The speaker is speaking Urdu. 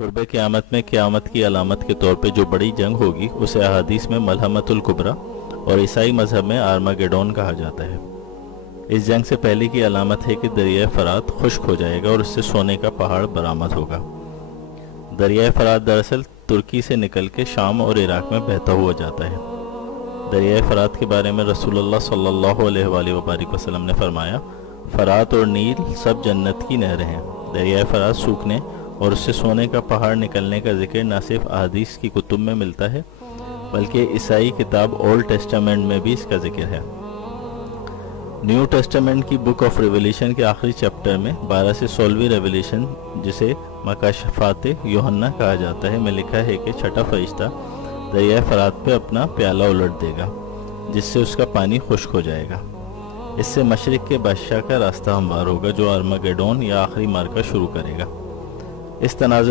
قرب قیامت میں قیامت کی علامت کے طور پہ جو بڑی جنگ ہوگی اسے احادیث میں ملحمۃ الکبریٰ اور عیسائی مذہب میں آرماگیڈون کہا جاتا ہے۔ اس جنگ سے پہلے کی علامت ہے کہ دریائے فرات خشک ہو جائے گا اور اس سے سونے کا پہاڑ برآمد ہوگا۔ دریائے فرات دراصل ترکی سے نکل کے شام اور عراق میں بہتا ہوا جاتا ہے۔ دریائے فرات کے بارے میں رسول اللہ صلی اللہ علیہ وآلہ وبارک وسلم نے فرمایا، فرات اور نیل سب جنت کی نہریں ہیں۔ دریائے فرات سوکھنے اور اس سے سونے کا پہاڑ نکلنے کا ذکر نہ صرف احادیث کی کتب میں ملتا ہے بلکہ عیسائی کتاب اولڈ ٹیسٹامنٹ میں بھی اس کا ذکر ہے۔ نیو ٹیسٹامنٹ کی بک آف ریویلیشن کے آخری چیپٹر میں 12 سے 16ویں ریویلیشن، جسے مکاشفات یوحنا کہا جاتا ہے، میں لکھا ہے کہ چھٹا فرشتہ دریائے فرات پہ اپنا پیالہ الٹ دے گا جس سے اس کا پانی خشک ہو جائے گا۔ اس سے مشرق کے بادشاہ کا راستہ ہموار ہوگا جو آرماگیڈون یا آخری مارکہ شروع کرے گا۔ اس تناظر